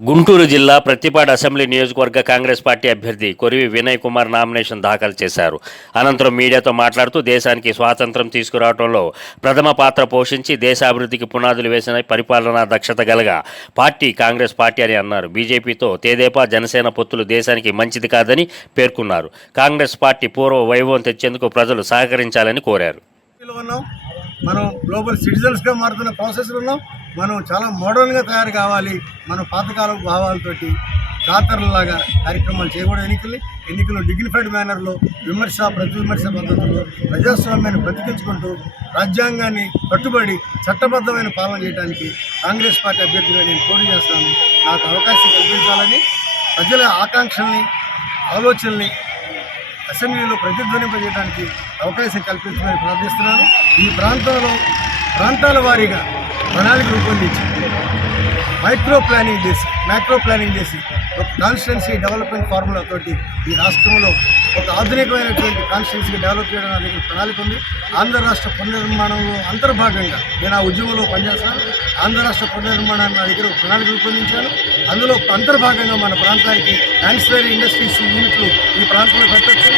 గుంటూరు జిల్లా ప్రతిపాడు అసెంబ్లీ నియోజకవర్గ కాంగ్రెస్ పార్టీ అభ్యర్థి కొరివి వినయ్ కుమార్ నామినేషన్ దాఖలు చేశారు. అనంతరం మీడియాతో మాట్లాడుతూ దేశానికి స్వాతంత్రం తీసుకురావడంలో ప్రథమ పాత్ర పోషించి దేశాభివృద్ధికి పునాదులు వేసిన పరిపాలనా దక్షత గలగా పార్టీ కాంగ్రెస్ పార్టీ అని అన్నారు. బీజేపీతో తేదేపా జనసేన పొత్తులు దేశానికి మంచిది కాదని పేర్కొన్నారు. కాంగ్రెస్ పార్టీ పూర్వ వైభవం తెచ్చేందుకు ప్రజలు సహకరించాలని కోరారు. మనం గ్లోబల్ సిటిజన్స్గా మారుతున్న ప్రాసెస్లో ఉన్నాం. మనం చాలా మోడర్న్గా తయారు కావాలి. మన పాతకాలం భావాలతోటి జాతరలాగా కార్యక్రమాలు చేయకూడదు. ఎన్నికలు ఎన్నికలు డిగ్నిఫైడ్ మేనర్లో విమర్శ ప్రతి విమర్శ పద్ధతిలో ప్రజాస్వామ్యాన్ని బ్రతికించుకుంటూ రాజ్యాంగాన్ని కట్టుబడి చట్టబద్ధమైన పాలన చేయడానికి కాంగ్రెస్ పార్టీ అభ్యర్థిగా నేను పోటీ చేస్తాను. నాకు అవకాశం కల్పించాలని ప్రజల ఆకాంక్షల్ని ఆలోచనల్ని అసెంబ్లీలో ప్రతిధ్వనింపజేయడానికి అవకాశం కల్పించమని ప్రార్థిస్తున్నాను. ఈ ప్రాంతంలో ప్రాంతాల వారీగా ప్రణాళిక రూపొందించి మైక్రో ప్లానింగ్ చేసి మ్యాక్రో ప్లానింగ్ చేసి ఒక కాన్స్టిట్యున్సీ డెవలప్మెంట్ ఫార్ములా తోటి ఈ రాష్ట్రంలో ఒక ఆధునికమైనటువంటి కాన్స్టిట్యున్సీ డెవలప్ చేయడం అనేది ప్రణాళిక ఉంది. ఆంధ్ర రాష్ట్ర పునర్నిర్మాణంలో అంతర్భాగంగా నేను ఆ ఉద్యమంలో పనిచేస్తాను ఆంధ్ర రాష్ట్ర పునర్నిర్మాణాన్ని నా దగ్గర ప్రణాళిక రూపొందించాను. అందులో అంతర్భాగంగా మన ప్రాంతానికి యాన్సిలరీ ఇండస్ట్రీస్ యూనిట్లు ఈ ప్రాంతంలో పెట్టచ్చు.